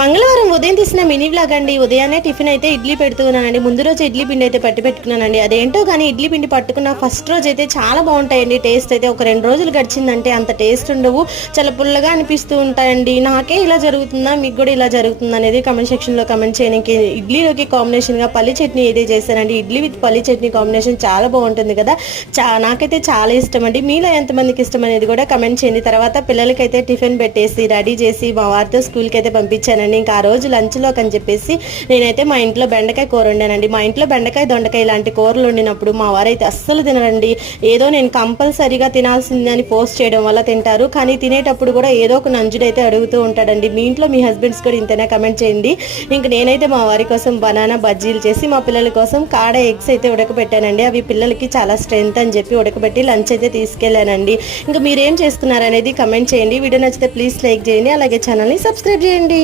మంగళవారం ఉదయం తీసిన మినీ వ్లాగ్ అండి. ఉదయాన్నే టిఫిన్ అయితే ఇడ్లీ పెడుతున్నానండి. ముందు రోజు ఇడ్లీ పిండి అయితే పట్టి పెట్టుకున్నానండి. అదేంటో కానీ ఇడ్లీ పిండి పట్టుకున్న ఫస్ట్ రోజు అయితే చాలా బాగుంటాయండి. టేస్ట్ అయితే ఒక 2 రోజులు గడిచిందంటే అంత టేస్ట్ ఉండవు, చాలా పుల్లగా అనిపిస్తూ ఉంటాయండి. నాకే ఇలా జరుగుతుందా, మీకు కూడా ఇలా జరుగుతుందా అనేది కమెంట్ సెక్షన్లో కమెంట్ చేయడానికి. ఇడ్లీలోకి కాంబినేషన్గా పల్లి చట్నీ అయితే చేశానండి. ఇడ్లీ విత్ పల్లి చట్నీ కాంబినేషన్ చాలా బాగుంటుంది కదా. నాకైతే చాలా ఇష్టం అండి. మీలో ఎంతమందికి ఇష్టం అనేది కూడా కమెంట్ చేయండి. తర్వాత పిల్లలకైతే టిఫిన్ పెట్టేసి రెడీ చేసి మా వారితో స్కూల్కి అయితే పంపించాను. ఇంకా ఆ రోజు లంచ్లోకి అని చెప్పేసి నేనైతే మా ఇంట్లో బెండకాయ కూర వండానండి. మా ఇంట్లో బెండకాయ దొండకాయ ఇలాంటి కూరలు వండినప్పుడు మా వారైతే అస్సలు తినరండి. ఏదో నేను కంపల్సరీగా తినాల్సిందని పోస్ట్ చేయడం వల్ల తింటారు, కానీ తినేటప్పుడు కూడా ఏదో ఒక నంజుడైతే అడుగుతూ ఉంటాడండి. మీ ఇంట్లో మీ హస్బెండ్స్ కూడా ఇంతనే కమెంట్ చేయండి. ఇంక నేనైతే మా వారి కోసం బనానా బజ్జీలు చేసి మా పిల్లల కోసం కాడ ఎగ్స్ అయితే ఉడకబెట్టానండి. అవి పిల్లలకి చాలా స్ట్రెంత్ అని చెప్పి ఉడకబెట్టి లంచ్ అయితే తీసుకెళ్ళానండి. ఇంకా మీరేం చేస్తున్నారనేది కమెంట్ చేయండి. వీడియో నచ్చితే ప్లీజ్ లైక్ చేయండి, అలాగే ఛానల్ని సబ్స్క్రైబ్ చేయండి.